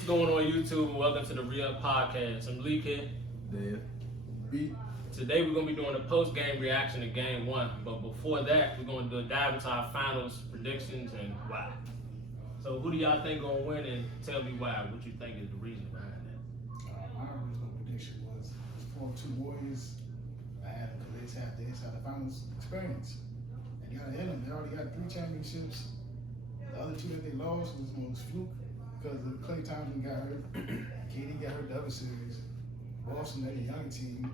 What's going on YouTube? Welcome to the ReUp Podcast. I'm Lee Kid. Dave. B. Today we're going to be doing a post-game reaction to Game 1. But before that, we're going to do a dive into our finals, predictions, and why. So who do y'all think going to win, and tell me why? What you think is the reason behind that? My original prediction was 4-2 Warriors. I had them because they had the finals experience. And you got to hit them. They already got 3 championships. The other 2 that they lost was fluke because of Klay Thompson got hurt. KD got hurt the other series. Boston, they're a young team.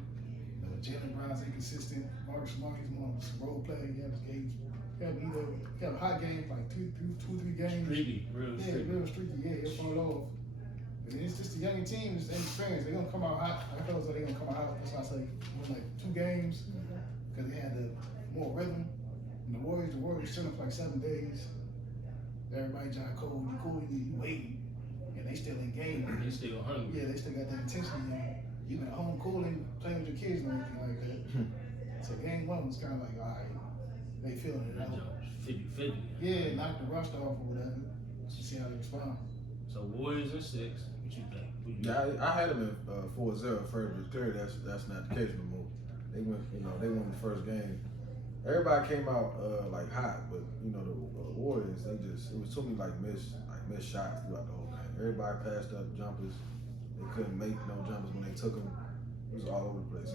Jalen Brown's inconsistent. Marcus Smart, he's more of a role player. He has games. He have a hot game, like 2 or 3 games. Streaky, real streaky. Real streaky. Yeah, he'll fall off. And it's just a young team, it's inexperienced. They're gonna come out hot. I feel as though they're gonna come out hot. That's why I say win like 2 games because they had the more rhythm. And the Warriors chilling for like 7 days. Everybody John Cole, you waiting, and they still in game. They still hungry. Yeah, they still got that intensity. You been at home cooling, playing with your kids and everything like that. So game 1 was kind of like, all right, they feeling it out. 50-50. Yeah, knock the rust off or whatever. See how they respond. So Warriors in 6. What you think? Yeah, I had them at 4-0 at first, but clearly that's not the case no more. They won the first game. Everybody came out like hot, but the Warriors, it was too many missed shots throughout the whole game. Everybody passed up jumpers. They couldn't make no jumpers when they took them. It was all over the place.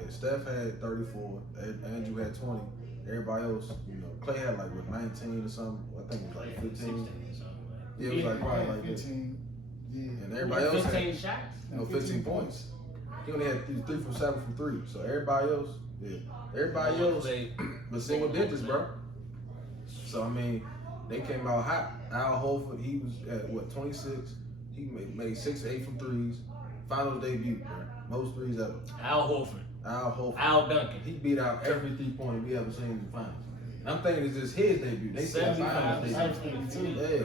And Steph had 34, Andrew had 20. Everybody else, Klay had 19 or something. I think it was like 15. 16 or something. Yeah, it was probably like 15. Yeah. And everybody else 15 had shots? 15 points. He only had 3 from 7 from 3. So everybody else, was single digits, bro. So I mean, they came out hot. Al Horford, he was at 26. He made 6 or 8 from 3s. Finals debut, bro. Most 3s ever. Al Horford. Al Duncan. He beat out every 3-pointer we ever seen in the finals. And I'm thinking it's just his debut. They said finals debut. Yeah,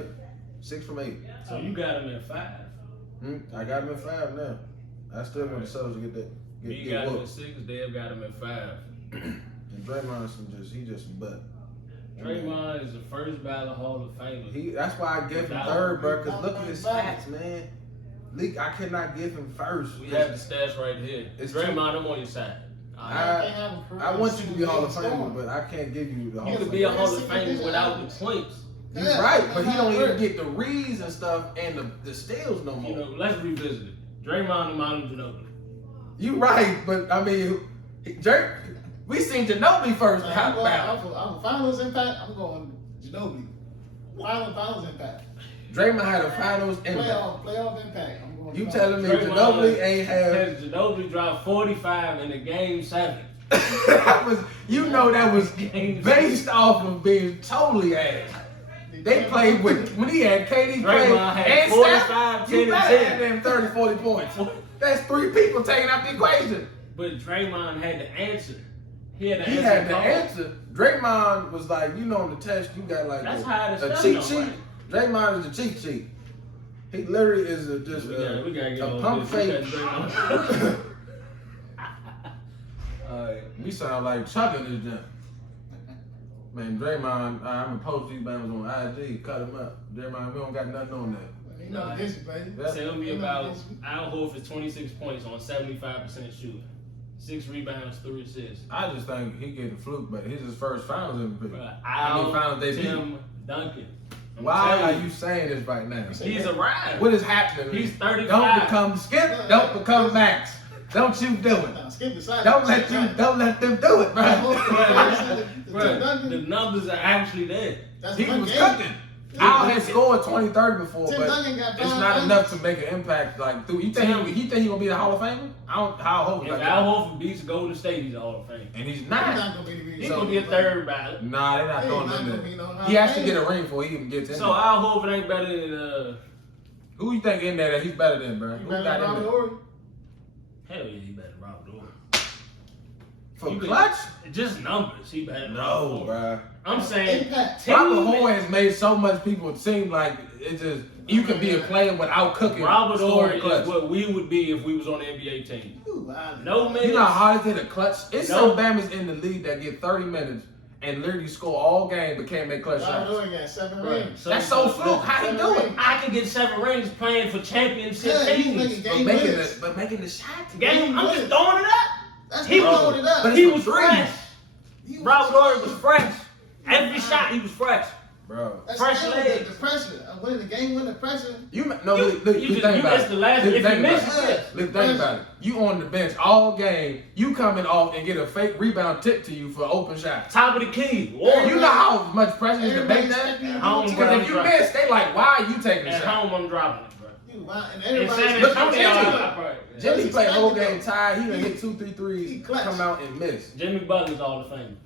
6 from 8. So you got him at 5. I got him at 5 now. I still want the Celtics to get that. You got him at 6. Dave got him at 5. And Draymond's he just some butt. Draymond is the first ballot Hall of Famer. That's why I gave him 3rd, bro. Cause look at his stats, man. Leak, I cannot give him 1st. We have the stats right here. Draymond, I'm on your side. I want you to be Hall of Famer, but I can't give you the Hall of Famer. You can be a Hall of Famer without the points. You're right, but he don't even get the reads and stuff and the steals no more. Let's revisit it. Draymond and Manu Ginobili. You right, but I mean, we seen Ginobili first. I'm finals impact. I'm going Ginobili. Finals impact. Draymond had a finals impact. Playoff impact. You telling me Ginobili ain't have? Ginobili dropped 45 in the game 7. That was based off of being totally ass. They played when he had KD Draymond had 45, 10, and 10. Them 30, 40 points. That's 3 people taking out the equation. But Draymond had to answer. He had to answer. Draymond was like, on the test, you got a cheat sheet. Draymond is the cheat sheet. He literally is a pump fake. We sound like Chuck in this jump. Man, Draymond, I'm gonna post these banners on IG, cut him up. Draymond, we don't got nothing on that. Tell me about Al Horford's 26 points on 75% shooting. 6 rebounds, 3 assists. I just think he get the fluke, but he's his first finals MVP. Finals debut. Tim Duncan. Why are you saying this right now? He's arrived. What is happening? He's 35. Don't become Skip. Don't become Max. Don't you do it. Don't let them do it, bro. The numbers are actually there. He was cooking. Al had scored 20-30 before, but it's not enough to make an impact. You think he gonna be the Hall of Famer? How Horford? If Al Horford beats Golden State, he's a Hall of Fame. And he's not. He's gonna be a 3rd ballot. Nah, they're not throwing him in. He has to get a ring before he even gets in. So Al Horford ain't better than who you think in there that he's better than, bro? Who got in there? Hell yeah, he better than Robert Horry. For clutch? Just numbers, he better than No, bro. I'm saying Robert Horry has made so much people seem like it just you can be a player without cooking. Robert Horry is what we would be if we was on the NBA team. No minutes. You know how hard is it to clutch? It's some Bammers in the league that get 30 minutes and literally score all game but can't make clutch shots. Robert Ory got 7 rings. That's so fluke. How he do it? I can get 7 rings playing for championship teams. But making the shot. I'm just throwing it up. That's He throwing it up. But He it's was from fresh. three. Robert Ory was fresh. Every shot he was fresh. Bro. That's fresh still legs. the pressure. Winning the game, winning the pressure. You missed the last. If you miss it, Let's think about it. You on the bench all game. You coming off and get a fake rebound tip to you for an open shot. top of the key. You know how much pressure is to make that? Because if you miss, they like, why are you taking the At shot? home, I'm dropping it, bro. And In everybody. San Look, Antonio, Jimmy played the whole game He tired. He done hit 2-3 threes, He clutch. come out and miss. Jimmy Butler's all the fame.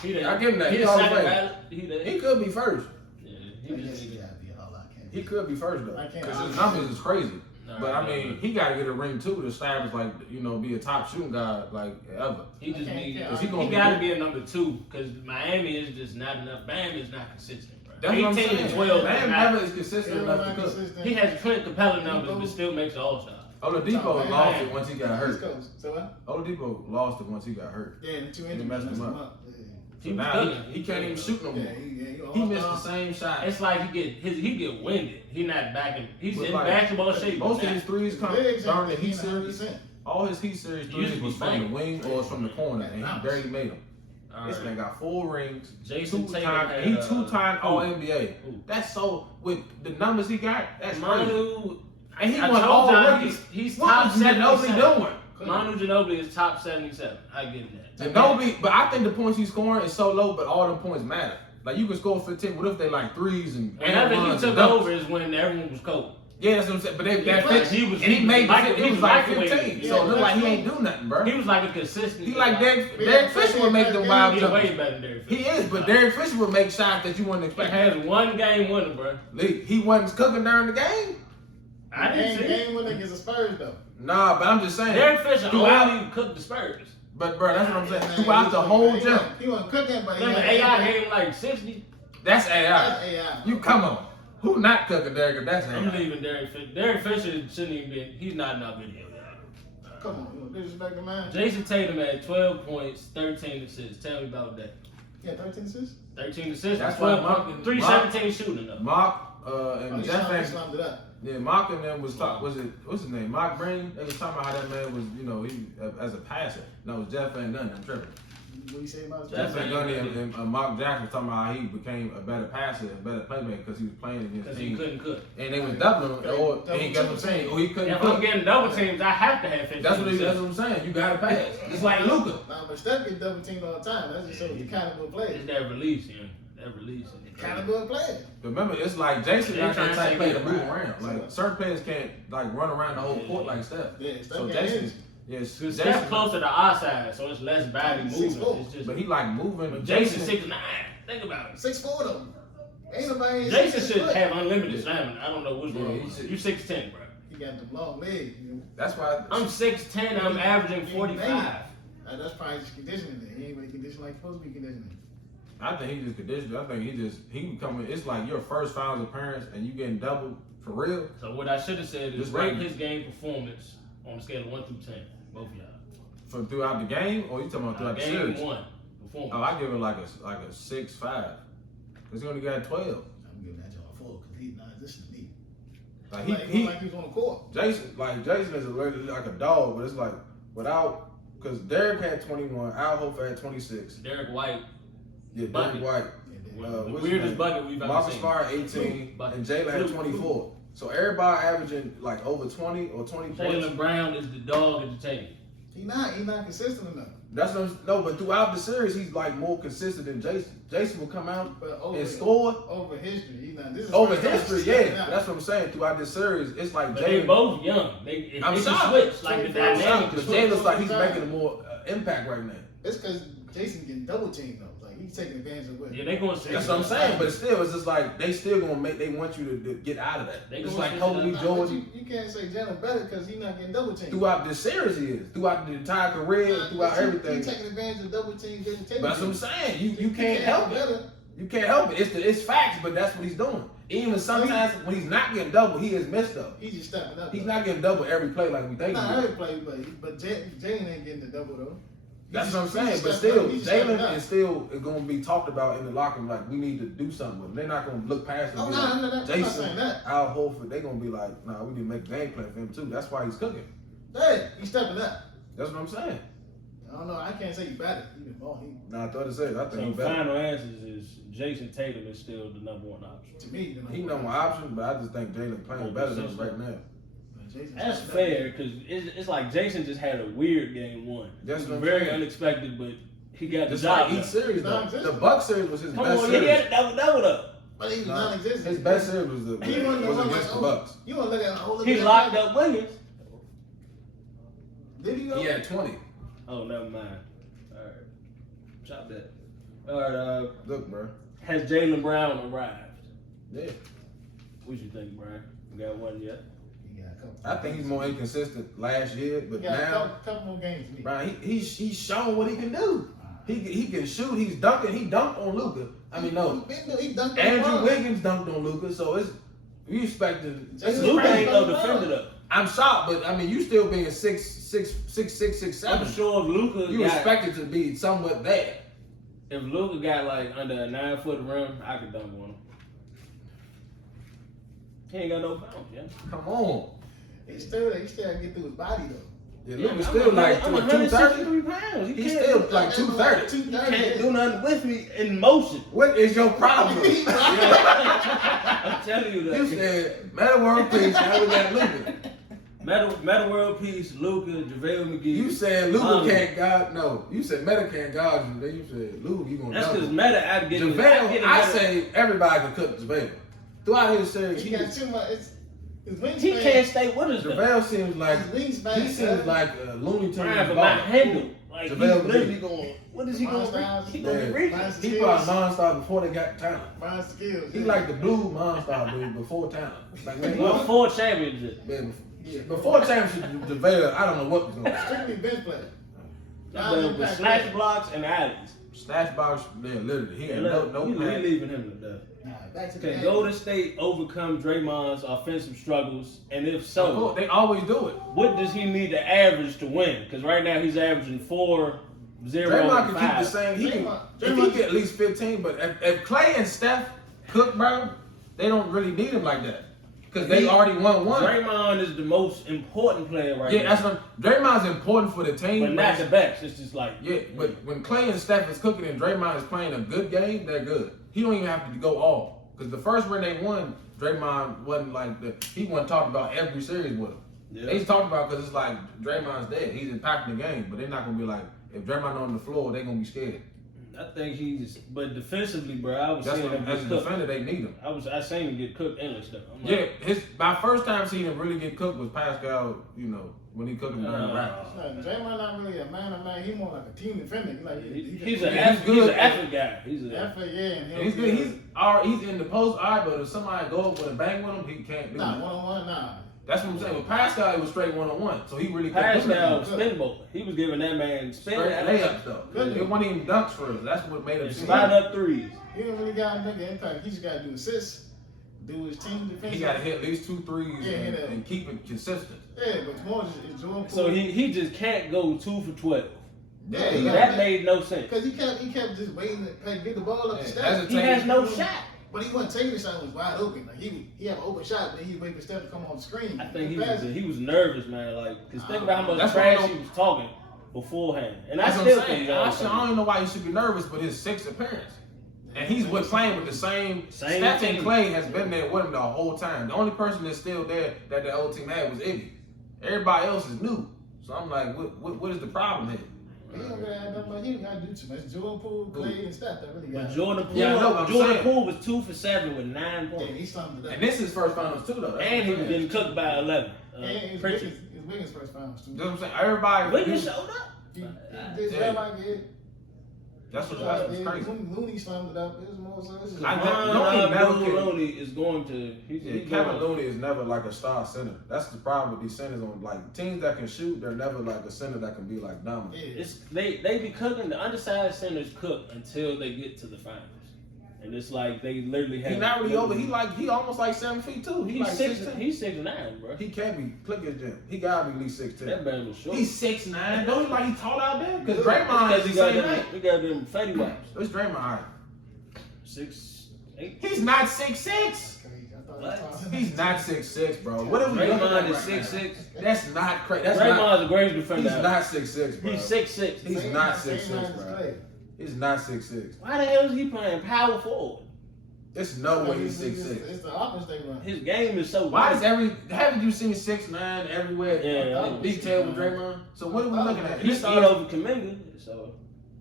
I give him that. He He the Hall of second Fame. ballot. He could be first. Yeah, He gotta be all I can. He could be first though, I can't because his argue. numbers is crazy. But I No. mean, he got to get a ring too to establish, like, you know, be a top shooting guard like ever. He just I can't- need. Cause he gonna He be got to good. be a number 2 because Miami is just not enough. Bam is not consistent, bro. That's what I'm 18 saying. and 12. Bam is not- never is consistent enough to cook. He has Clint Capella numbers, but still makes the All Star. Oladipo Bam. lost it once he got hurt. So what? Oladipo lost it once he got hurt. Yeah, the 2 And it injuries messed him messed up. Yeah. So He was now cooking. he can't even shoot no more. He missed the same shot. It's like he get winded. He not back in. He's But in like, basketball shape. Most of now. his threes come during the Heat series. 100%. All his Heat series He used threes to be was from the fine. wing or from the corner, and he barely made them. All This right. man got 4 rings, Jason Tatum had, he 2-time All who? NBA. Who? That's so with the numbers he got. That's crazy. Manu. And he I won told all y'all rookies. He's What top was Ginobili 77. doing? Manu Ginobili is top 77. I get that. Ginobili, but I think the points he's scoring is so low, but all them points matter. Like you can score 15. What if they like threes and Whenever he runs took and dunks? over is when everyone was cold. Yeah, that's what I'm saying. But they, that was- 15, he was- and he made he it. He was was like microwaving. 15. Yeah, So it looked like he that's ain't do nothing, bro. He was like a consistent. He like Derek Yeah, Fisher would make them yeah, wild He's jumpers. way better than Derek He Fisher. is, but Derek Fisher would make shots that you wouldn't He expect. has one game winner, bro. He wasn't cooking during the game. I didn't see. Game winner against the Spurs though. Nah, but I'm just saying. Derek Fisher Throughout- only cooked the Spurs. But bro, that's what I'm saying. Man, Throughout the whole jump, He wasn't cooking, but he Remember, had AI gave him like 60. that's That's AI. AI. You come on. Who not cooking Derek? That's I'm AI. leaving Derek Fisher. Derek Fisher shouldn't even be. He's not in our video. Come on, you know, disrespect the man. Jason Tatum had 12 points, 13 assists. Tell me about that. Yeah, 13 assists. 13 assists, That's 12 why points, 317 shooting though. Mark Oh, and he Jeff slammed it up. Yeah, Mark and them was talking. Was it what's his name? Mark Green. They was talking about how that man was, you know, he as a passer. No, it was Jeff Van Gundy. I'm tripping. What you say about his Jeff Van Van passing? Gundy and Mark Jackson was talking about how he became a better passer, a better playmaker because he was playing against Because he teams. couldn't cook. And they was doubling him, or and he got what I'm saying, or he couldn't If I'm cook. getting double teams, I have to have 15 That's what assists. I'm saying. You gotta pass. It's like Luka. Nah, but Steph gets double teamed all the time. That's just shows the caliber of player. It's that release, yeah. That release. Caliber of player. Remember, it's like Jason They got trying that to type say player to get move around. around. Like certain players can't like run around the whole court like Steph. Yeah, Steph So got Jason, hands. yes, Because Jason, Steph's closer to our side, so it's less body movement. 6'4". It's just, but he like moving. but Jason 6'9". Think about it. 6'4" though. Ain't nobody. Jason 6 should foot. have unlimited stamina. I don't know what's Yeah, wrong. he with should. you 6'10", bro. He got them long legs. You know? That's why I'm 6'10". I'm averaging 45. That's probably just conditioning. Then. He ain't really conditioned like supposed to be conditioning. I think he just conditioned. I think he becoming. It's like your first finals appearance and you getting double for real. So what I should have said is Just rate rate his game performance on a scale of 1 through 10. Both of y'all. From throughout the game, or you talking about throughout the Game series? 1 performance. Oh, I give it like a 6.5. Cause he only got 12. I'm giving that to a 4 because he's not listening to me. Like He like he's on the court. Jason is like a dog, but it's like without because Derek had 21, Al Horford had 26. Derek White. Yeah, Bucket. Derek White. The what's his weirdest name? bucket we've ever Marcus seen. Smart 18, Bucket. and Jalen had 24. So everybody averaging like over 20 or 20 points. Jalen Brown is the dog at the table. He's not consistent enough. That's what no, but throughout the series, he's like more consistent than Jason. Jason will come out But over and score over history, he's not. This is over first time history. he's Yeah, stepping out. that's what I'm saying. Throughout this series, it's like But they Jalen. both young. If I'm they can shocked. switch, like the I'm dynamic. shocked. But Jalen looks like he's making a more impact right now. It's because Jason getting double teamed though. Like he's taking advantage of what. Yeah, they gonna say That's what I'm saying. But still, it's just like they still gonna make. They want you to get out of that. They It's gonna like switch Kobe it up. Jordan. You can't say Jalen better because he's not getting double teamed. Throughout this series, he is. Throughout the entire career, throughout everything. He's taking advantage of double team, getting taken. But that's what I'm saying. You can't help it. Better. You can't help it. It's facts, but that's what he's doing. Even sometimes when he's not getting double, he is missed up. He's just stepping up. He's not getting double every play like we think. Not he is. every play, but Jalen ain't getting the double though. That's what I'm saying. But still, Jalen is still going to be talked about in the locker room. Like, we need to do something with him. They're not going to look past him. Oh, no, Jason, Al Horford, they're going to be like, nah, we need to make a game plan for him too. That's why he's cooking. Hey, he's stepping up. That's what I'm saying. I don't know. I can't say he's better. Nah, I thought it said. I think So he's better. final answers is Jason Tatum is still the number one option. To me, He number one option, but I just think Jalen playing better than him right now. That's fair, because it's like Jason just had a weird game one. That's It what was I'm very saying. unexpected, but he got the Just job like done. each series, though. The Bucks series was his Come best on, series. yeah, that was up. But he was non-existent. His best series was against the Bucks. You want to look at all He locked up Williams. Did he go? He had 20. Oh, never mind. All right, chop that. All right, Look, bro. has Jaylen Brown arrived? Yeah. What you think, Brian? You got one yet? He got a couple. I think he's more inconsistent last year, but He got now, a couple more games to me. Brian, he's shown what he can do. He can shoot. He's dunking. He dunked on Luka. I mean, no. He dunked on Andrew LeBron. Wiggins dunked on Luka, so it's we expected. Luka ain't no defender though. I'm shocked, but I mean, you still being 6'7". I'm sure if Luka You expected to be somewhat there. if Luka got like under a 9-foot rim, I could dunk on him. He ain't got no bounce, yeah. Come on. He still got to get through his body though. Yeah, Luka's still like 230. 163 pounds. He's still like 230. He can't do nothing with me in motion. What is your problem? I'm telling you that. You said Meta World Peace. Now we got Luka. Metal World Peace, Luka, JaVale McGee. You said Luka can't guard. No, you said Meta can't guard you. Then you said Luka, you gonna. That's dunk because him. Meta out getting. JaVale, I say everybody can cook JaVale. Throughout his series, He got too much. His wingspan. he can't stay with us though. JaVale seems like His wingspan. he seems like a Looney Brian, Tunes for my baller. handle, like he's JaVale literally McGee. going. What is he going to reach? He Yeah. going to reach. He probably Monstar before they got talent. Brian skills. He like the blue Monstar dude before talent. Like man, He won 4 championships. man, before championship, JaVale, I don't know what was going on. strictly bench player. With snatch blocks and alleys. Snatch box, man, literally, he had We no pass. leaving him to death. Back to the Can game. Golden State overcome Draymond's offensive struggles? And if so, They always do it. what does he need to average to win? Because right now he's averaging 4, 0, Draymond can 5. keep the same. He can, if he get at least 15, but if Clay and Steph cook, bro, they don't really need him like that because they already won one. Draymond is the most important player right now. Yeah, that's what Draymond's important for the team, but not the best. It's just like yeah, but when Clay and Steph is cooking and Draymond is playing a good game, they're good. He don't even have to go all. Because the first run they won, Draymond wasn't like he wasn't talking about every series with him. Yeah. They talked about because it's like Draymond's dead. He's impacting the game, but they're not gonna be like if Draymond on the floor, they're gonna be scared. I think but defensively, bro, I was That's seeing what, him as get a cooked. defender, they need him. I seen him get cooked endless though. I'm Yeah, like, my first time seeing him really get cooked was Pascal. You know when he cooked him during the Raptors. Draymond not really a man of man. He more like a team defender. he's an good. athlete guy. He's an effort, yeah. And He's good. He's in the post. All right, but if somebody go up with a bang with him, he can't do nah, it. 1-on-1, nah. That's what I'm saying. With Pascal, it was straight 1-on-1, so he really couldn't do Pascal it. spin bowler. He was giving that man spin Straight layups though. It wasn't even dunks for us. That's what made him slide up threes. He don't really got to make an impact. He just got to do assists, do his team defense. He got to hit at least 2 threes Yeah, and keep it consistent. Yeah, but more is Jordan Poole. So he just can't go 2 for 12. Yeah, That made no sense. Because he kept just waiting to get the ball up the Yeah, step. He has no shot. But he wasn't taking the shot. It was wide open. Like he had an open shot, but then he waited for Steph to come on the screen. I think he was nervous, man. Like, cause think about how much That's trash why he was talking beforehand. And That's I what still I'm think saying. y'all I don't even know why he should be nervous, but his 6th appearance. And he's playing with the same Steph and team. Clay has been there with him the whole time. The only person that's still there that the old team had was Iggy. Everybody else is new. So I'm like, what is the problem here? He don't really have that much. He don't got to do too much. Jordan Poole, Clay, and Steph that really got. But Jordan Poole, Yeah, I know what I'm Jordan saying. Poole was 2 for 7 with 9 Yeah, points. he summed it up. And this is his first finals too, though. That's And he what I'm was saying. getting cooked by 11. And his Pritchard. Wiggins first finals too. That's what I'm saying. Everybody. Wiggins showed up. He Yeah. did like it. That's what's crazy. Looney summed it up. It was more so. It's just Looney is going to. Yeah, Kevin Looney is never like a star center. That's the problem with these centers on like teams that can shoot. They're never like a center that can be like dominant. Yeah. They be cooking. The undersized centers cook until they get to the finals. And it's like they literally have. He's not really over. He almost like 7 feet too. He He's like 6'9", 6'10". he's 6'9", bro. He can't be. Click his gym. He gotta be at least 6'10". That man was short. He's 6'9". Don't he like he's tall out there? Because Because Draymond is the same height. he got them fatty wipes. What's Draymond height? 6'8". He's not 6'6". What? He's not 6'6", bro. What are we looking Draymond at is right 6'6". now? That's not crazy. That's Draymond's not. a great defender. He's not 6'6", bro. He's 6'6". He's not 6'6", bro. He's not 6'6". Why the hell is he playing power forward? There's no way he's 6'6". It's the offense they run. His game is so. Why good. haven't you seen 6'9" everywhere? Yeah. Detail with Draymond. So what are we looking at? He started over Kuminga, so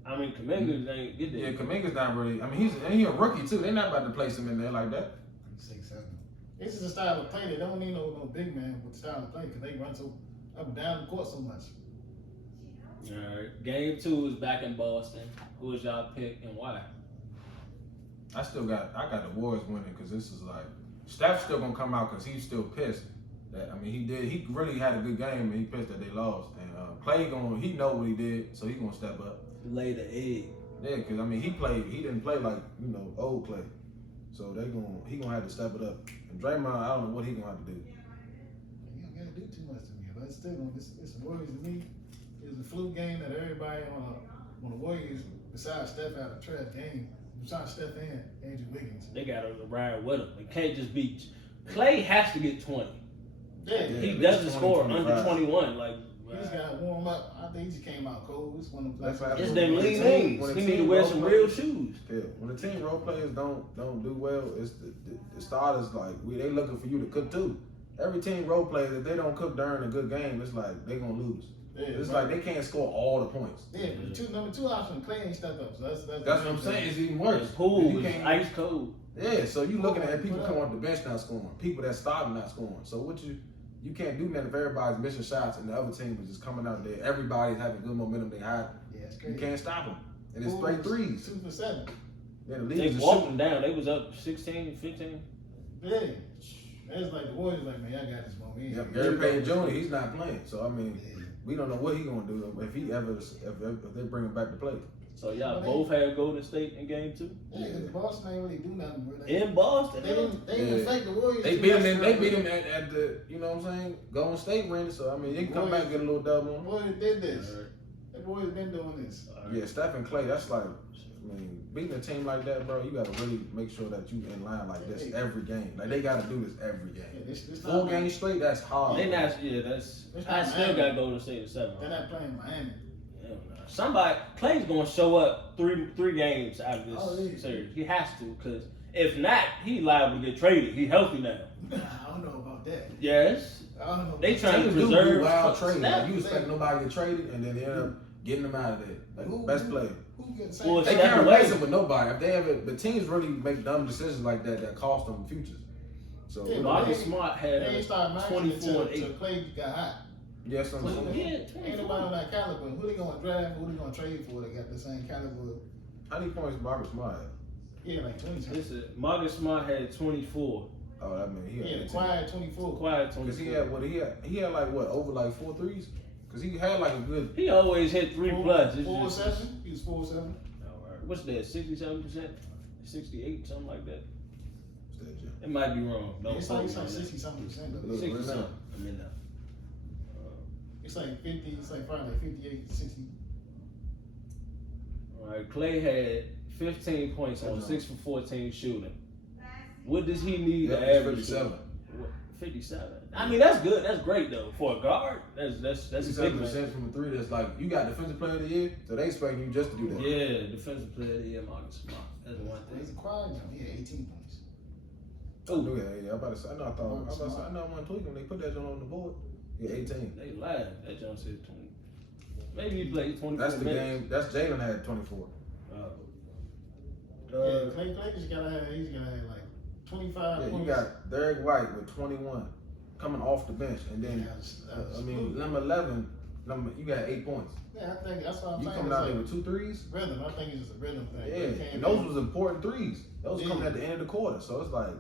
I mean Kuminga ain't get there. Yeah, Kuminga's not really. I mean, he's a rookie too. They're not about to place him in there like that. 6'7". This is the style of play. They don't need no big man with the style of play because they run so up and down the court so much. All right, game 2 is back in Boston. Who is y'all pick and why? I got the Warriors winning because this is like Steph's still gonna come out because he's still pissed. That he really had a good game and he pissed that they lost. And Clay he know what he did, so he gonna step up. Lay the egg. Yeah, because he didn't play like old Clay, so he gonna have to step it up. And Draymond, I don't know what he gonna have to do. You don't gotta do too much to me, but it's still it's the Warriors to me. It's a fluke game that everybody on the Warriors besides Steph had a trash game. Besides Steph and Andrew Wiggins. They got to ride with him. They can't just beat. Clay has to get 20. Yeah, He doesn't score under 21. Like he just got to warm up. I think he just came out cold. It's one of them. it's them lean things. He need to wear some real shoes. Yeah, when the team role players don't do well, it's the starters like they looking for you to cook too. Every team role player, if they don't cook during a good game, it's like they gonna lose. Yeah, it's like they can't score all the points. Yeah, number 2 option, Clay ain't stepped up. So that's what I'm saying. It's even worse. The pool is ice cold. Yeah, so you looking at people come off the bench not scoring, people that starting not scoring. So what you can't do nothing if everybody's missing shots and the other team is just coming out there. Everybody's having good momentum. They hot. Yeah, it's crazy. You can't stop them, and it's straight threes. 2 for 7. Yeah, the league They is walked shooting. them down. They was up 16, 15. Yeah, it's like the Warriors like, man, I got this moment. Yeah, Gary Payton Jr. He's not playing, so I mean, we don't know what he's gonna do if they bring him back to play. So y'all both had Golden State in game 2? Yeah, because Boston ain't really do nothing. In Boston? They didn't affect the Warriors. They beat him at the, you know what I'm saying, Golden State ring. So I mean, they can come back and get a little double on. The Warriors did this. The Warriors been doing this. Yeah, Steph and Clay, that's like, I mean, beating a team like that, bro, you gotta really make sure that you in line like this every game. Like they gotta do this every game. Yeah, this 4 games straight, that's hard. They not, I still got Golden State at 7. They're not playing Miami. Clay's gonna show up three games out of this series. He has to, because if not, he liable to get traded. He healthy now. I don't know about that. Yes. I don't know. They trying to do preserve wild trade. Steph. Like, you expect nobody to get traded, and then they end up getting them out of there. Like best player. Who gets Well, They Steph can't and replace Wade. him with nobody. If they ever, the teams really make dumb decisions like that cost them futures. So Yeah, Marcus Smart They had ain't started matching 24 and until 8. Clay got hot. yes, I'm saying. Yeah, Ain't 24. nobody on that caliber. Who they gonna draft? Who they gonna trade for? They got the same caliber. How many points Marcus Smart had? Yeah, like 20. Listen, Marcus Smart had 24. Oh, I mean, he had Yeah, 18. acquired 24. Quiet Because 24. he had like what, over like 4 threes? Because he had like a good. He always hit 3 plus. It's 4-7. He was 4-7. Alright. What's that? 67%? 68, something like that. What's that, Jim? It might be wrong. Don't It's quote like me on that. 60-something%. Look, 60 right now. something. I mean, It's like 50. It's like probably like 58, 60. all right. Clay had 15 points on 6 for 14 shooting. What does he need Yeah, to it's average? 57. 57. I mean, that's good. That's great though for a guard. That's a big man. 57% from the 3. That's like you got defensive player of the year, so they expect you just to do that. Yeah, defensive player of the year, Marcus Smart. That's one He's thing. acquired him. He had 18 points. Oh yeah. I'm about to say. I know I want to tweak when they put that on the board. Yeah, 18. They lied. That John said 20. Maybe he played 24 That's the minutes. game. That's Jalen had 24. Yeah, Clay just gotta have. He's gonna have like 25 Yeah, points. you got Derek White with 21 coming off the bench, and then Yeah, I mean number 11, you got 8 points. Yeah, I think that's what I'm You saying. coming It's out there like with 2 threes? rhythm. I think it's just a rhythm thing. Yeah, and those was important threes. Those coming at the end of the quarter. So it's like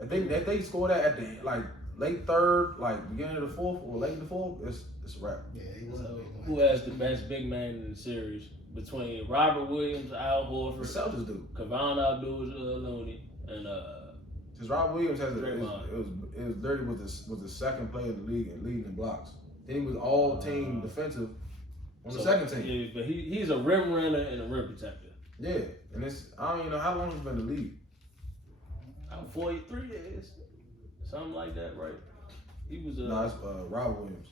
if they score that at the like late third, like beginning of the fourth or late in the fourth, it's a wrap. Yeah, he wasn't big. Who has the best big man in the series? between Robert Williams, Al The Horford, Celtics do. Kevon Abdul-Looney, and Because Rob Williams has Draymond. it was dirty was the second player in the league and leading in blocks. Then he was all team defensive on the second team. Yeah, but he's a rim runner and a rim protector. Yeah, and I don't even know how long he's been in the league. 43 years, something like that, right? He was No, it's Rob Williams.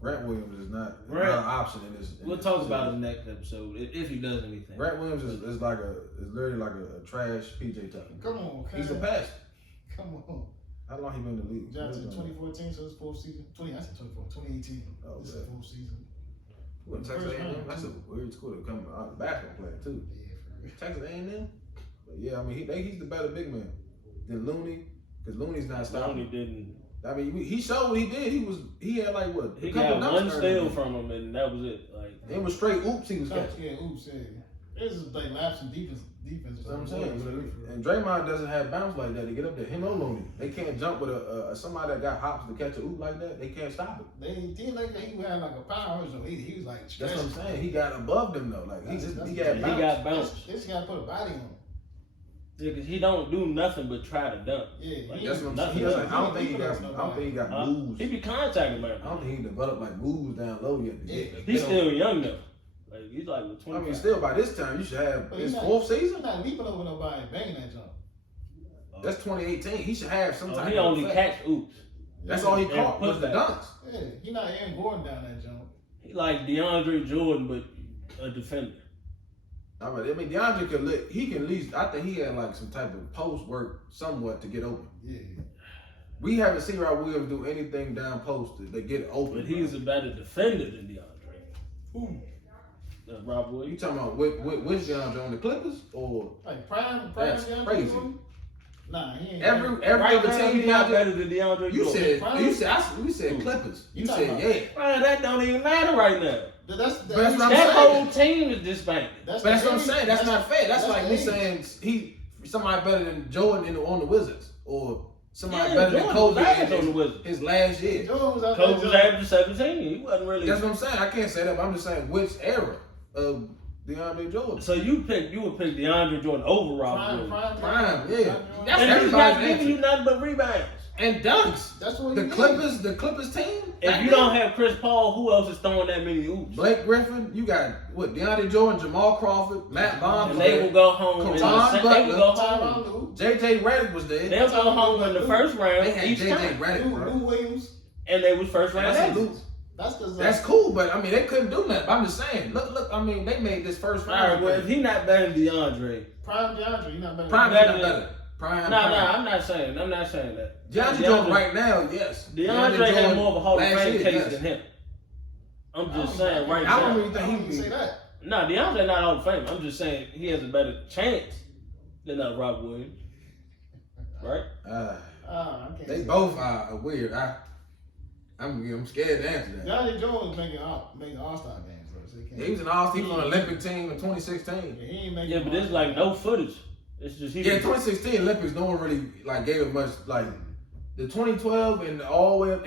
Grant Williams is not an option in this. We'll talk about him next episode if he does anything. Grant Williams is literally like a trash PJ Tucker. Come on, okay. He's a pest. Come on. How long he been in the league? Dropped in 2014, so it's fourth season. I said 2018. Oh, This yeah. is fourth season. What, Texas A&M? That's a weird school to come out of basketball player too. Yeah, for real. Texas A&M. But yeah, I mean he's the better big man than Looney, because Looney's not stopping. Looney didn't. I mean, he showed what he did. He had like what? He a couple got dunks one early. steal from him, and that was it. Like It was straight oops he was catching. Yeah, oops, yeah. This is like laps in defense. That's what I'm saying. And Draymond doesn't have bounce like that to get up there. Him or Looney. They can't jump with somebody that got hops to catch a oop like that. They can't stop it. They didn't like that. He had like a power. He was like. That's what I'm saying. He got above them though. Like he got bounce. he got bounce. This guy put a body on him. Yeah, because he don't do nothing but try to dunk. Yeah, Like, That's what I'm saying. nothing He doesn't, I don't think else. he got moves. He be contacting man. I don't think he developed like moves down low yet. He's still young though. Like he's like with 20. I mean, still by this time you should have But his he's not- fourth He's season. not leaping over nobody and banging that jump. That's 2018. He should have some type He of only effect. catch oops. That's all he And caught was put the that. dunks. Yeah, he not Aaron Gordon down that jump. He like DeAndre Jordan, but a defender. I mean, DeAndre he can at least. I think he had like some type of post work somewhat to get open. Yeah. We haven't seen Rob Williams do anything down post to get open. But he's a better defender than DeAndre. Who? Rob You Williams. talking about which DeAndre on the Clippers or Like prime That's DeAndre crazy. Jordan? Nah, he ain't. every Right other now, team he's not DeAndre? better than DeAndre You Jordan. said we said Who? Clippers. You You talking said about- yeah. Man, that don't even matter right now. That's what I'm That saying. whole team is disbanded. But that's what I'm saying. That's not fair. That's like the me age. saying somebody better than Jordan on the Wizards or somebody Yeah, better than Jordan Kobe was average on the in Wizards. his last year. Jordan was out Kobe was there. averaging 17. He wasn't really. That's what I'm saying. I can't say that, but I'm just saying which era of DeAndre Jordan. So you would pick DeAndre Jordan over Rob Williams. Prime, yeah. That's And he's everybody's not giving answer. you nothing but rebounds. And dunks. That's what The he Clippers team. If you don't have Chris Paul, who else is throwing that many oops? Blake Griffin, you got what? DeAndre Jordan, Jamal Crawford, Matt Bonner. And they will go home. Come in on, the, Butler. they will go Tyronn home. Lue. JJ Redick was there. They'll go home in the first round They had each JJ time, Redick, bro. Lou Williams. and they was first round That's exits. That's cool, but I mean they couldn't do nothing. I'm just saying. Look. I mean they made this first All right, round. well if he not better than DeAndre, Prime DeAndre, he not better. Prime better is not better. Prime. no, Prime. I'm not saying that. DeAndre Jordan right now, yes. DeAndre had more of a Hall of last Fame year, case yes. than him. I'm I just don't- saying right I don't now. really think he can say that. No, DeAndre not Hall of Fame. I'm just saying he has a better chance than Rob Williams, right? I can't They say both are weird. I'm scared to answer that. that. DeAndre Jordan making All-Star games though, so he can't. He was he was on the Olympic team in 2016. Yeah, he ain't making. Yeah, but there's like no footage. It's just he. Yeah, 2016 Olympics, no one really gave it much the 2012 and all the way up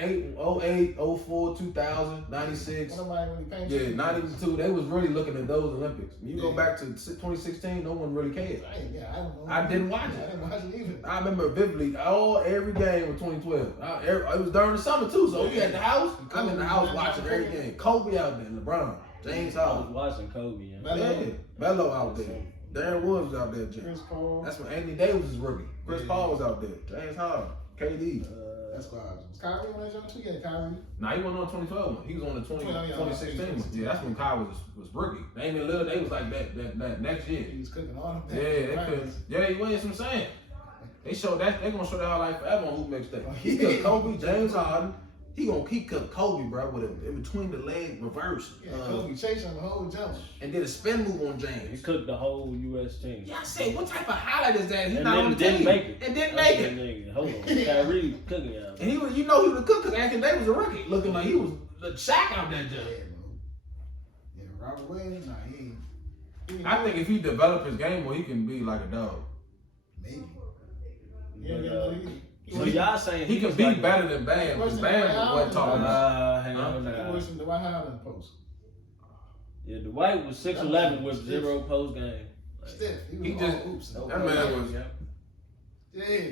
08, 04, 2000, 96. Nobody really paying Yeah, attention. 92. They was really looking at those Olympics. When you go Yeah. back to 2016, no one really cared. I don't know. I didn't watch I it. didn't watch it either. I remember vividly every game of 2012. It was during the summer too, so we at the house. I'm in the house watching every game. Kobe out there, LeBron, James I was Harden. watching Kobe. Yeah. Yeah, Melo out there. Darren Woods was out there, James. Chris Paul. That's when Anthony Davis was rookie. Chris Yeah. Paul was out there. James Harden, KD. That's why. Was Kyrie on that jump too? Yeah, Kyrie. Nah, he wasn't on 2012 one. He was on the 2016 one. Yeah, that's when Kyrie was rookie. Damian Lillard, they was like that next year. He was cooking all them Yeah, they could. Yeah, he was. What I'm saying. They showed that. They gonna show that highlight forever on Hoop Mixtape. He cooked Kobe, James Harden. He cooked Kobe, bro, with a in between the leg reverse. Yeah, Kobe chasing the whole jump. And did a spin move on He James. cooked the whole U.S. team. Yeah, I said, what type of highlight is that? He's And not then on the didn't team. make it. And didn't That's make the it. nigga. Hold on, Kyrie cooking out. And he was, he would have cooked because Anthony Davis was a rookie, looking like he was the Shaq out that Yeah, jump. yeah, Robert Williams. Nah, he ain't. I think if he develop his game, well, he can be like a dog. Maybe. So y'all saying He can was be like, better than Bam, because Bam wasn't talking about. Hell He no. was from the White House post. Yeah, Dwight was 6'11" with 0 post game. Stiff. He was just all hoops. that man was. Yeah.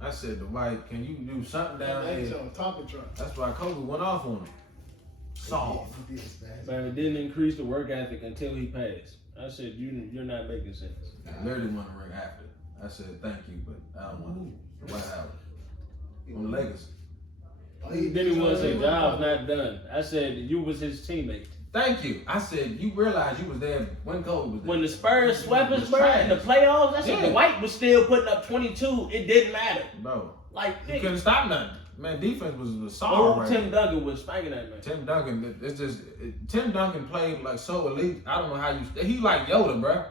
I said, Dwight, can you do something down That there? on top of truck. That's why Kobe went off on him. Soft. He did his best. Man, it didn't increase the work ethic until he passed. I said, you're not making sense. I literally won the ring after. I said, thank you, but I don't want it. The White House. On the Lakers. Then he was his job's not done. I said, you was his teammate. Thank you. I said, you realize you was there when Kobe was there. When the Spurs swept us, bro, in the playoffs, I said, Yeah. Dwight was still putting up 22. It didn't matter. Bro, Like, he couldn't stop nothing. Man, defense was solid old right Tim there. Duncan was spanking that man. Tim Duncan, Tim Duncan played like so elite. I don't know how he like Yoda, bro.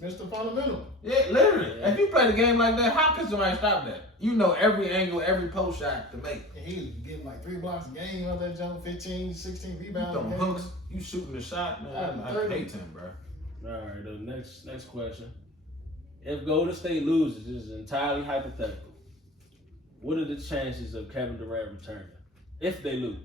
Mr. Fundamental. Yeah, literally. Yeah. If you play the game like that, how could somebody stop that? You know every angle, every post shot to make. And he was getting like 3 blocks a game out that jump, 15, 16 You rebounds. throwing a game. hooks, you shooting the shot, man. I hate him, bro. All right, the next question. If Golden State loses, this is entirely hypothetical. What are the chances of Kevin Durant returning? If they lose.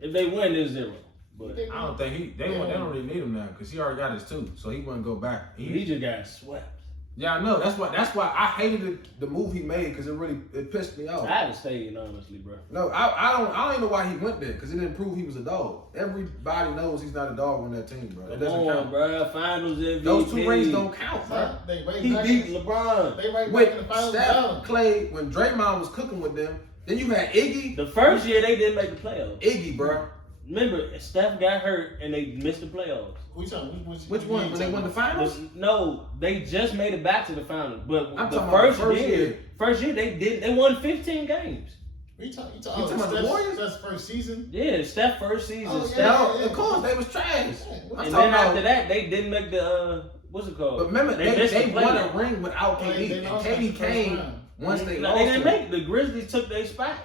If they win, it's 0. But I don't think they don't really need him now because he already got his 2, so he wouldn't go back. he just got swept. Yeah, I know. That's why I hated the move he made because it pissed me off. I'd have stayed, honestly, bro. No, I don't even know why he went there because it didn't prove he was a dog. Everybody knows he's not a dog on that team, bro. It Come doesn't on, count. bro. Finals MVP. Those 2 rings don't count, bro. They right He back beat in, LeBron. they right back in the With finals. Steph, Clay, when Draymond was cooking with them, then you had Iggy. The first year they didn't make the playoffs. Iggy, bro. Remember, Steph got hurt and they missed the playoffs. Which one? When they won the finals? No, they just made it back to the finals. But I'm the talking about first the first year, year. they won 15 games. You talking about the Warriors? That's first season. Yeah, Steph first season. Oh, yeah. Steph, No, of course they was trash. Yeah. I'm and talking then about. after that, they didn't make the what's it called? But remember, missed they the won a playoffs. ring without They KD, and lost KD in the first came round. once they No, lost. they didn't him. make it. The Grizzlies took their spot.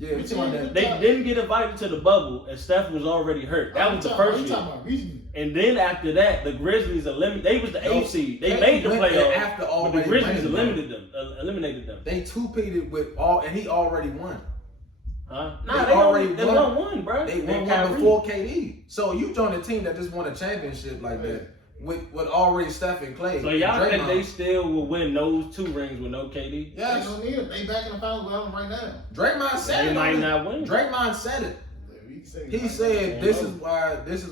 Yeah, we talking about that. They didn't get invited to the bubble, and Steph was already hurt. That was the first You year. talking about reasoning? And then after that, the Grizzlies eliminated. They was the No, 8th seed. They they made the went there playoffs, after but the already Grizzlies winning, eliminated them. They 2-peated with all, and he already won. Huh? They Nah, they already won. They won. won one, bro. They won one Kyrie. before KD. So you joined a team that just won a championship like that with already Steph and Clay. So y'all and think Draymond. they still will win those 2 rings with no KD? They Yes. don't need him. They back in the finals with him right now. Draymond said They it. might on not his- win. Draymond said it. We can say He said this is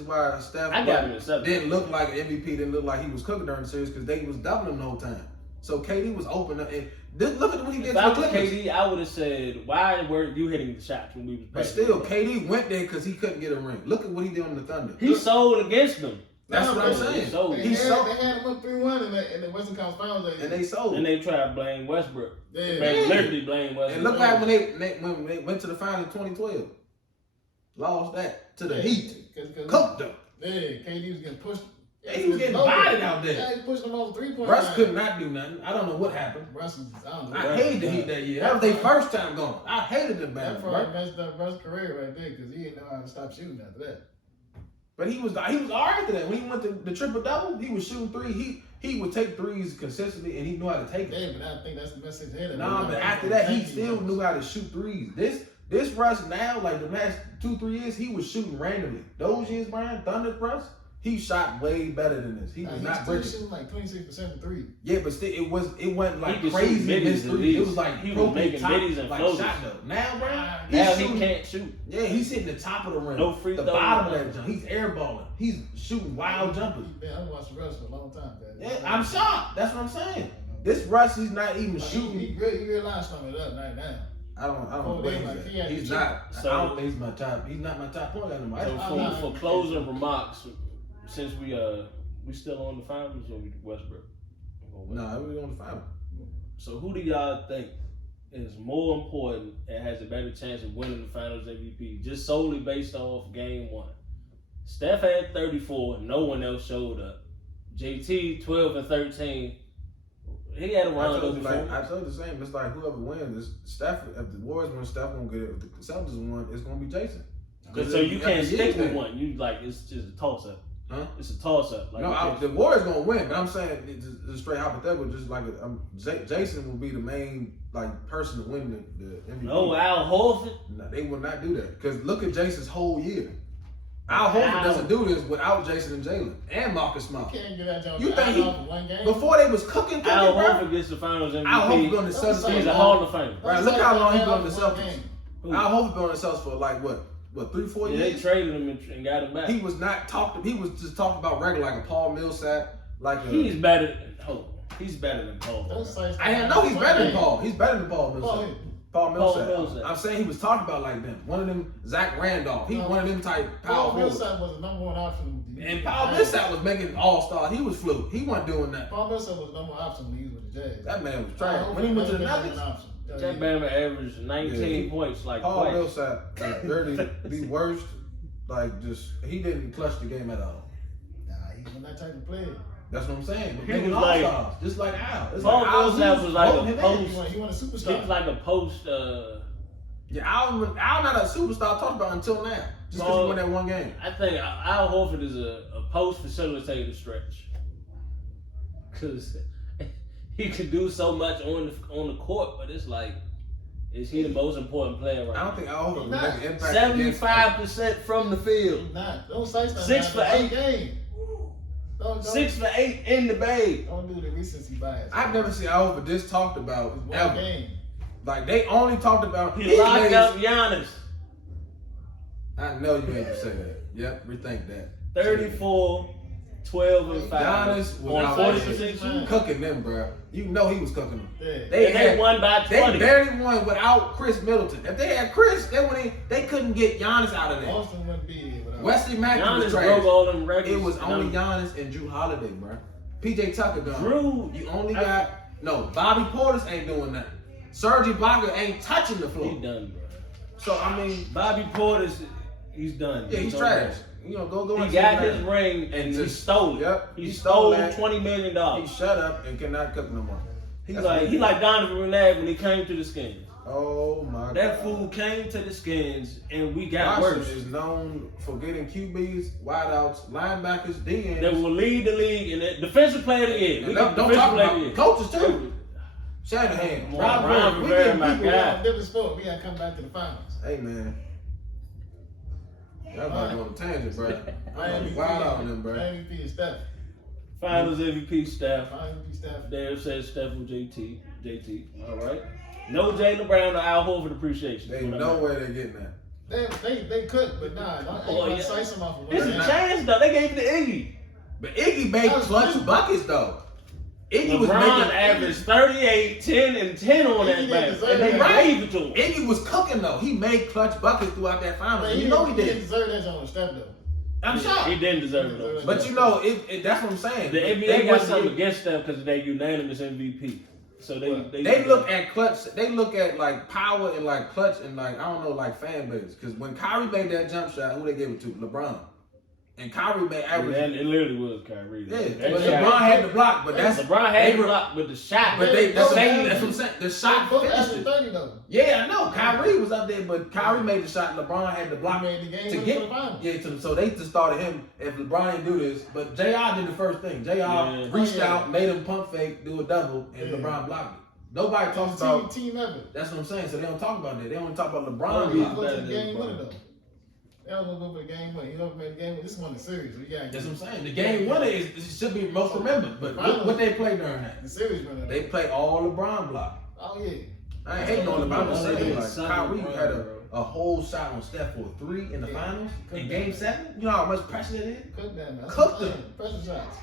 why Steph I got him at 7. didn't look like an MVP, didn't look like he was cooking during the series because they was doubling the whole time. So KD was open up and look at what he did If to I the was Clippers. KD, I would have said, "Why weren't you hitting the shots when we was?" But playing?" still, KD went there because he couldn't get a ring. Look at what he did on the Thunder. he sold against them, That's what I'm but saying. So They He had, sold, they had him up 3-1 in the Western Conference Finals. and they sold. and they tried to blame Westbrook. Yeah. They literally blame Westbrook. And look back when they went to the final in 2012, lost that to the Heat, cooked them. Yeah, KD was getting pushed. Yeah, he was getting bodied out there. Yeah, he pushed them on the 3-point Russ line. could not do nothing. I don't know what happened. Russ was, I don't know. I hated the Heat that year. That was their first time going. I hated them That bad, probably bro. messed up Russ' career right there because he didn't know how to stop shooting after that. But he was all right after that. When he went to the triple double, he was shooting 3. He would take 3s consistently, and he knew how to take them. Yeah, but I think that's the message ahead. Nah, but after that, he still knew how to shoot 3s. This Russ now, like the last 2-3 years, he was shooting randomly. Those years, Brian, Thunder Russ, he shot way better than this. He was not still breaking. shooting like 26% from 3. Yeah, but still, it wasn't like He could crazy shoot middies missed at 3s. least. It was like He was pro making top, middies and like floaters. shot though. Now, Brian, Now shooting, he can't shoot. Yeah, he's hitting the top of the rim. No free the throws. bottom of that jump. He's airballing. He's shooting wild jumpers. I've watched Russ for a long time. Yeah, I'm shocked. That's what I'm saying. This Russ, he's not even shooting. He realized something up right now. I don't know Oh, what they he's like, at. he had He's to not. So- I don't think he's my top. He's not my top point guard anymore. So for closing remarks, since we still on the finals or we Westbrook? Nah, we on the final. So who do y'all think is more important and has a better chance of winning the Finals MVP just solely based off Game 1? Steph had 34. No one else showed up. JT 12 and 13. He had a round of I told you the same. It's like whoever wins, Steph. If the Warriors win, Steph won't get it. If the Celtics win, it's gonna be Jason. So you can't stick with thing. one. You like it's just a toss up. Huh? It's a toss up. Like No, the Warriors gonna win, but I'm saying it's just straight hypothetical. Just like Jason will be the main person to win the MVP. no, Al Horford. No, they will not do that because look at Jason's whole year. Al Horford doesn't do this without Jason and Jalen and Marcus Smart. You can't get that Jones. You think one game? before they was cooking, Al bro? Horford gets the Finals MVP. Al Horford been on the Celtics. He's a Hall of Famer. Right, look how long he been on the Celtics. Who? Al Horford been on the Celtics for like what 3-4 Yeah, years? they traded him and got him back. He was not talked. He was just talking about regular, like a Paul Millsap, like a. He's better than He's better than Paul. I know he's better than Paul. He's better than Paul Millsap. Paul Millsap. Millsap. I'm saying he was talking about like them. One of them, Zach Randolph. He one of them type power Paul forwards. Millsap was the number one option. And Paul Millsap was making all-star. He was fluke. He wasn't doing that. Paul Millsap was the number one option when he was with the Jazz. That man was trash. When he went to the Nuggets, That Bama averaged 19 points like Paul twice. Millsap was literally the worst. Like just he didn't clutch the game at all. Nah, he was that type of player. That's what I'm saying. But He making was like- all-stars, just like Al. It's Paul like Al Millsap was like voting a him in. post. He was a He superstar. was like a post. Yeah, Al not a superstar talked about until now. Just because he won that one game. I think Al Horford is a post facilitator stretch. Because he can do so much on the court, but it's like, is he the most important player right I now? don't think Al Horford would make an impact. 75% from the field. He's not. Don't say something. 6 for 8. Game. Don't, 6 for 8 in the bay. Don't do the recency bias. I've never seen Al Horford this talked about It's one ever. game. Like they only talked about. He locked up Giannis. I know you ain't gonna say that. Yep, rethink that. 34, 12, and 5. Giannis was on out 40% there shooting. cooking them, bro. You know he was cooking them. Yeah. They won by 20. They barely won without Chris Middleton. If they had Chris, they couldn't get Giannis out of there. Boston wouldn't be here without. Wesley Matthews was Giannis trash. broke all them records. It was only Giannis and Drew Holiday, bro. PJ Tucker gone. Drew. You only got Bobby Portis ain't doing nothing. Serge Ibaka ain't touching the floor. He done, bro. So I mean, Bobby Portis, he's done. yeah, he's done. trash. You know, go. He and got see his that. ring and he stole it. Yep, He stole that. $20 million. He shut up and cannot cook no more. He That's like what he like Donovan Renag when he came to the Skins. Oh my god. That fool came to the Skins and we got Washington worse. is known for getting QBs, wideouts, linebackers, DNs. That will lead the league in the defensive player of the year. And We don't get defensive talk player of the about year. coaches too. Shanahan, Come on, Ron we Rivera, getting my people. guy. Different sport. We gotta come back to the finals. Hey man, y'all about to go on a tangent, bro. My I'm MVP, wild out on them, bro. my MVP is Steph. Finals MVP Steph. My MVP Steph. Dave says Steph with JT. All right. No Jaylen Brown or Al Horford appreciation. They know where they're getting at. They could, but nah, I ain't Oh, gonna yeah. slice them off of It's one a game. chance though. They gave it to Iggy. But Iggy made That was clutch true. buckets though. Iggy was LeBron making averaged 38, 10, and 10 on that Iggy back. didn't deserve And they that. gave it to him. Iggy was cooking though. He made clutch buckets throughout that finals. Man, You know he didn't did. deserve that on Steph though. I'm shocked. He didn't deserve it though. But you know, that's what I'm saying. The NBA They got wasn't something getting- against them because they unanimous MVP. So They look at clutch. They look at like power and like clutch and like I don't know like fan base. Because when Kyrie made that jump shot, who they gave it to? LeBron. And Kyrie made average. And it literally was Kyrie. Yeah, That but shot- LeBron had the block. But that's LeBron had they the were- block with the shot. But that's what Yeah, I'm saying. The shot Both finished averaged it. 30 though. Yeah, I know. Kyrie was up there, but Kyrie made the shot. LeBron had the block He made the game to winner get. for the finals. Yeah, so they just started him. If LeBron didn't do this, but JR did the first thing. JR Yeah. reached Oh, yeah. out, made him pump fake, do a double, and Yeah. LeBron blocked it. Nobody talks about. Team effort. That's what I'm saying. So they don't talk about that. They only talk about Oh, LeBron. yeah. block. Go to better the than game LeBron. winner though. They don't go for the game winner. You never made the game winner. This one the series. So you got That's what I'm saying. The game winner is should be most remembered. But what they play during that? the series winner. They play all LeBron block. Oh yeah. I ain't hating on LeBron. I'm just saying like Something Kyrie wrong, had bro. a whole shot on Steph for a 3 in the Yeah. finals in Couldn't Game do 7. You know how much pressure that is. Cook that man. That's Cooked what I'm them. saying. Pressure shots.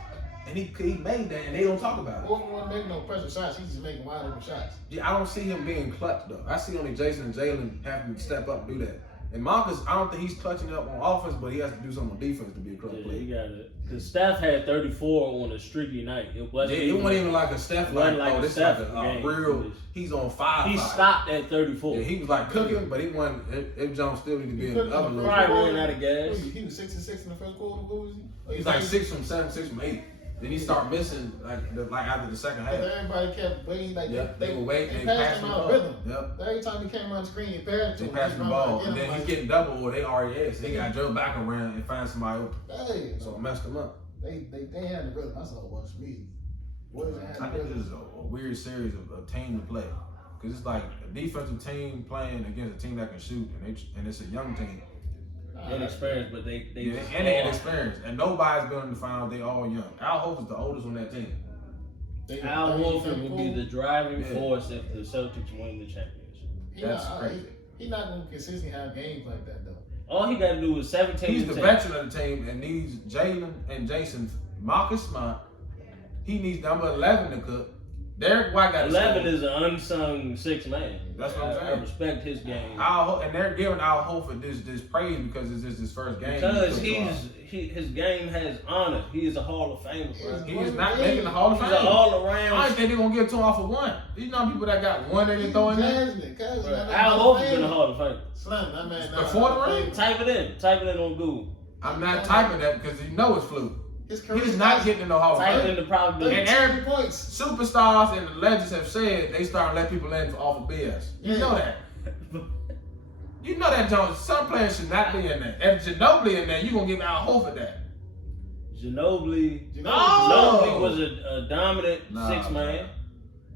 And he made that, and they don't talk about it. Wolf won't make no pressure shots. He's just making wide open shots. Yeah, I don't see him being clutch though. I see only Jason and Jalen having to step up and do that. And Marcus, I don't think he's clutching it up on offense, but he has to do something on defense to be a clutch Yeah, player. you got it. Because Steph had 34 on a streaky night. It wasn't, Yeah, it wasn't even like a Steph wasn't like, like oh, a this Steph is like a game. real. He's on fire. He stopped at 34. Yeah, he was like cooking, but he wasn't. If Jones still need to be in the oven a little Probably bit. ran out of gas. He was 6 and 6 in the first quarter. What was he? Oh, He's like 6 from 7, 6 from 8. Then he start missing like after the second half. Everybody kept waiting. Like Yep, they were waiting. They They passed passed him the out ball. rhythm. Yep. Every time he came on the screen, he passed They him. passed the ball, and then he's getting double, or they already is. They got Joe back around and find somebody open. Hey, So it messed him up. they had the rhythm. That's all it was for me. Warriors had I the think rhythm. this is a weird series of team to play, because it's like a defensive team playing against a team that can shoot, and it's a young team. inexperienced, but they and they inexperienced, and nobody's been in the finals. They all young. Al Horford's the oldest on that team. Al Horford will be the driving force if the Celtics win the championship. That's crazy. He's not going to consistently have games like that, though. All he got to do is 17. He's the veteran of the team and needs Jalen and Jason, Marcus Smart. He needs number 11 to cook. Derek White got 11 is an unsung sixth man. That's what I'm saying. I respect his game. And they're giving Al Horford this praise because it's just his first game. Because his game has honor. He is a Hall of Famer, bro. He is not making the Hall of Fame. He's an all-around. I don't think they're going to give it to him off of one. These know people that got one that they throw in there. Al Horford's been a Hall of Fame. Slim, that man. Before the ring? Type it in. Type it in on Google. I'm not typing that because you know it's fluke. He's not getting in the Hall of Type Fame. in the probability. And every superstars and the legends have said they start to let people in off of BS. You know that. You know that, Jones. Some players should not be in there. If Ginobili in there, you're going to give Al Horford that. Ginobili was a dominant six man.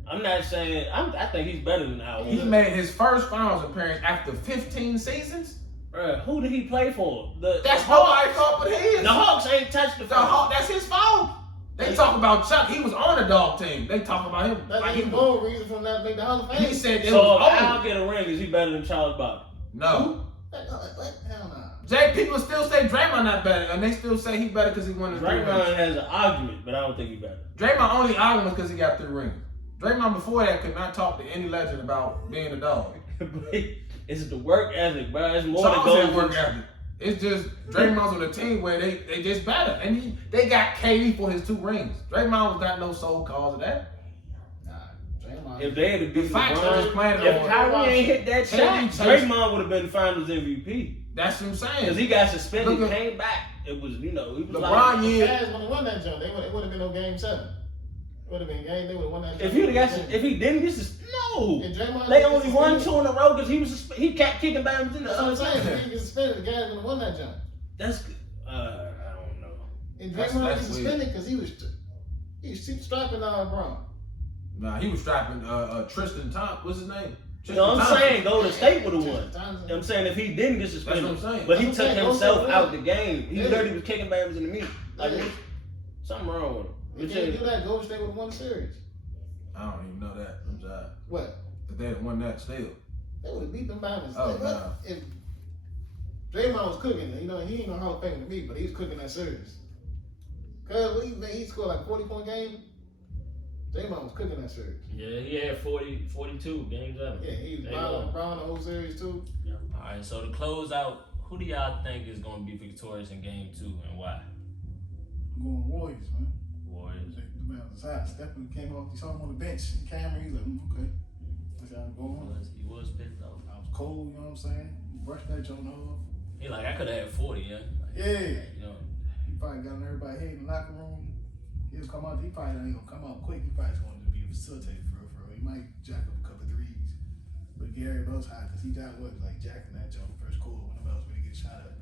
I'm not saying I think he's better than Al Horford. He made his first finals appearance after 15 seasons. Bruh, who did he play for? That's nobody's fault but his. The Hawks ain't touched the Hawks. That's his fault. They talk about Chuck. He was on the dog team. They talk about him. That's the whole reason for not making the Hall of Fame. He said it so was if Al get a ring, is he better than Charles Barkley? No. What? Hell no. Jay, people still say Draymond not better, and they still say he better because he won the 3 rings. Draymond has an argument, but I don't think he's better. Draymond only argument because he got 3 rings. Draymond before that could not talk to any legend about being a dog. It's the work ethic, bro. It's more than goals. Work ethic. It's just Draymond's on a team where they just better, and they got KD for his 2 rings. Draymond was not no sole cause of that. Draymond. If they had beat LeBron, if Kyrie ain't hit that shot, Draymond would have been Finals MVP. That's what I'm saying. Because he got suspended, came back. It was, he was LeBron, like, the Cavs would have won that jump. It would have been no game 7. It would have been game. They would have won that. If he didn't get suspended, no. They only won 2 in a row because he kept kicking Bams in the other side. If he gets suspended, the guys would have won that jump. That's I don't know. And Draymond was suspended because he was strapping Braun. Nah, he was strapping Tristan Thompson. What's his name? I'm saying Golden State would have won. I'm saying if he didn't get suspended, that's what I'm saying. But he took himself out the game. He literally was kicking Bams in the meat. Like something wrong with him. If they didn't do that, Golden State would have won the series. I don't even know that. I'm sorry. What? If they had won that still. They would have beat them Bams. Oh, no. If Draymond was cooking, he ain't no Hall of Fame to me, but he was cooking that series. Cause he scored like 40-point game. Draymond was cooking that series. Yeah, he had 42 games out. Yeah, he was Brown the whole series too. Yeah. All right, so to close out, who do y'all think is going to be victorious in Game 2 and why? I'm going Warriors, man. Warriors. The man was hot. Stephen came off. He saw him on the bench. Cameron, he's like, okay. That's how I'm going. He was pissed off. I was cold, you know what I'm saying? Brushed that joint off. He like, I could have had 40, yeah. Like, yeah. You know. He probably got on everybody's head in the locker room. He probably ain't gonna come out quick. He probably just wanted to be a facilitator for real. He might jack up a couple of threes. But Gary was hot because he got like jacking that joint first quarter when nobody else really get shot at.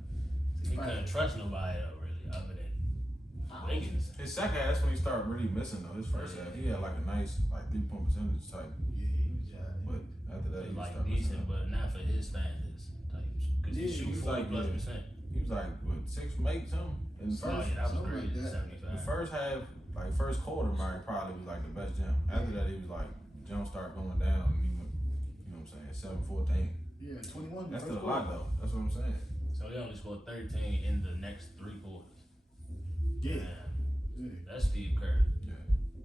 So he couldn't trust nobody really other than Wiggins. His second half, that's when he started really missing though. His first half, he had like a nice 3-point percentage type. Yeah, he was jacking. But after that, he was like decent, but not for his standards. Because he shoots 40+%. He was like, what, 6 from 8 something? In the first, that was great. Like 75. The first half, like first quarter, Murray probably was like the best jump. After that, he was like, jump start going down, and he went, you know what I'm saying, 7-14. Yeah, 21. That's still a lot though. That's what I'm saying. So he only scored 13 in the next 3 quarters. Yeah. That's Steve Kerr. Yeah.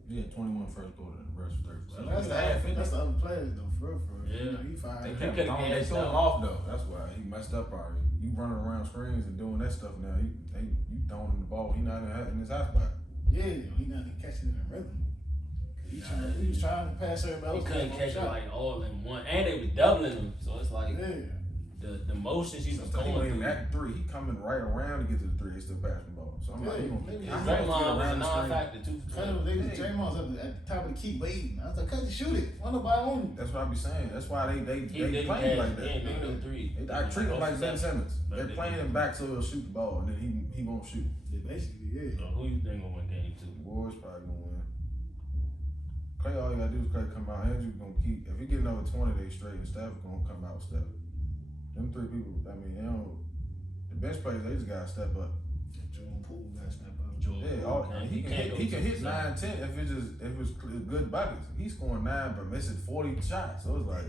He had 21 first quarter, and the rest was 34. So that's the other players though, for real. Yeah. You know, he fired. They threw him off though. That's why he messed up already. You running around screens and doing that stuff now. You throwing him the ball. He not in his high spot. Yeah, he not catching it in rhythm. He was trying to pass everybody else. He couldn't catch it like all in one, and they was doubling him. So it's like the motions he was going through. At 3, he coming right around to get to the 3. He's still passing the ball. So I'm like, Draymond was a non-factor too. Draymond's at the top of the key waiting. I was like, cut the shoot it. Why nobody on you? That's what I be saying. That's why they play like that. He ain't make no 3. I treat him like Ben Simmons. They're playing him back so he'll shoot the ball, and then he won't shoot. Yeah, basically, yeah. So who you think will win Game 2? Warriors probably gonna win. Clay, all you gotta do is Clay come out. Andrew gonna keep. If he get another 20 days straight, and Steph gonna come out with Steph. Them 3 people. I mean, they don't. The bench players, they just gotta step up. Jordan Poole got to step up. Yeah, he can hit 9, 10 if it's good buckets. He's scoring 9 but missing 40 shots. So it's like,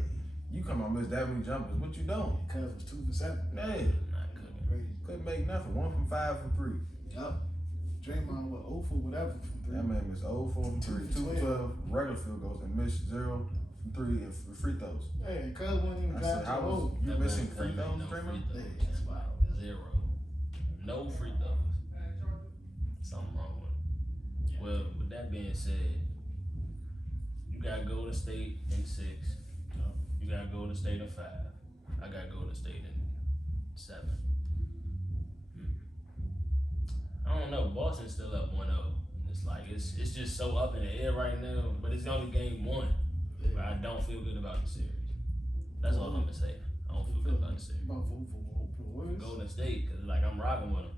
you come out miss that many jumpers, what you doing? Cuz was 2 for 7. Yeah, Not good. Crazy. couldn't make nothing. 1 from 5 from 3. Yup. Draymond was 0 for whatever from 3. That man missed 0 4 from 3, 2 for 12 regular field goals, and missed 0 from 3 and free throws. Hey, Cuz wasn't even I driving said, to how was old. you That missing man free ain't throws, no Draymond? free throws. Yeah, that's Wow. 0. No free throws. Something wrong with it. Well, with that being said, you got Golden State in 6. You got Golden State in 5. I got Golden State in 7. I don't know. Boston's still up 1-0. It's like it's just so up in the air right now. But it's only game 1. But I don't feel good about the series. That's all I'm gonna say. I don't feel good about the series. About for Warriors? Golden State, cause like I'm rocking with them.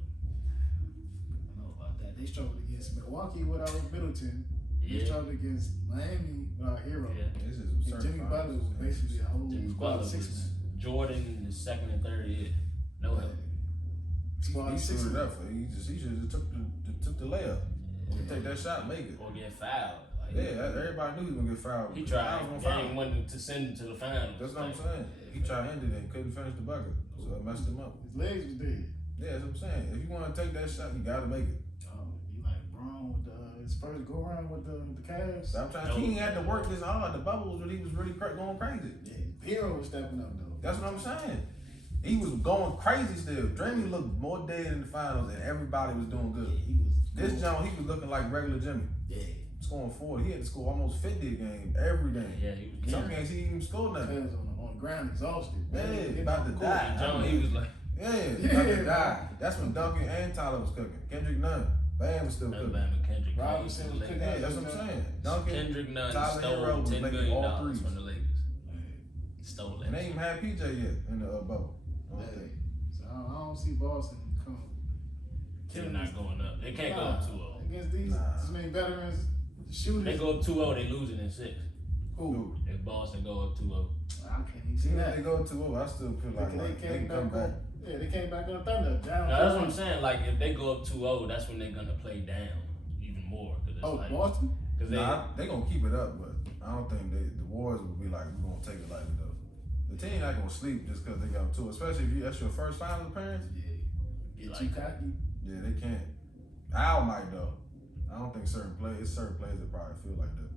I know about that. They struggled against Milwaukee without Middleton. They Yeah. struggled against Miami without Hero. Yeah. This is And certain Jimmy Butler was basically a whole Jimmy squad Butler of 6 was men. Jordan in the 2nd and 3rd year. No help. Squad He of 6 suited men. up for it. He should have took the layup. Take that shot, make it. Or get fouled. Like, Yeah, everybody knew he was gonna get fouled. He I tried was gonna foul game him. 1 to send him to the finals. That's what I'm saying. He tried to end it and couldn't finish the bucket, so it messed him up. His legs was dead. Yeah, that's what I'm saying. If you want to take that shot, you gotta make it. He like Braun with his first go around with the Cavs. So I'm trying. He ain't had to work this hard. The bubble was when he was really going crazy. Yeah, Hero was stepping up though. That's what I'm saying. He was going crazy still. Dreamy looked more dead in the finals, and everybody was doing Yeah, good. he was. This John, he was looking like regular Jimmy. Yeah. Scoring 40. He had to score almost 50 a game every game. Yeah, he was Some killing. games he didn't even score nothing. Cavs on the ground exhausted. Yeah, Getting about off to the die. court. John, he was like, Yeah, about to die. That's when Duncan and Tyler was cooking. Kendrick Nunn. Bam was still cooking. Alabama Kendrick. Robinson was cooking. Yeah, that's what I'm saying. Duncan, Kendrick Nunn Tyler Hero stole was $10 making billion all threes. from the Lakers. Stole that. And they even had PJ yet in the bubble. I don't Hey, think. so I don't see Boston come. They're not going up. They can't go up 2-0. Against these this many veterans, the shooters. They go up 2-0, they losing in 6. Who? If Boston go up 2-0. I can't even see Even that. if they go 2-0, I still feel like They they can come back. Yeah, they came back on the Thunder. Down. Now, that's what I'm saying. Like, if they go up 2-0, that's when they're gonna play down even more. Cause it's Oh, like, Boston? Cause they, They gonna keep it up, but I don't think the Warriors will be like, we're gonna take it like though. The team not gonna sleep just because they got 2, especially if that's your first final appearance. Yeah. Get Like too that. cocky. Yeah, they can't. Al might though. I don't think certain players that probably feel like that.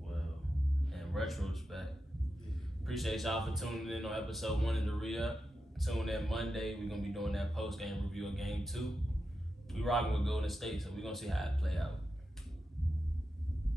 well, in retrospect, appreciate y'all for tuning in on episode 1 of the ReUp. Tune in Monday. We're gonna be doing that post game review of game 2. We rocking with Golden State, so we're gonna see how it play out.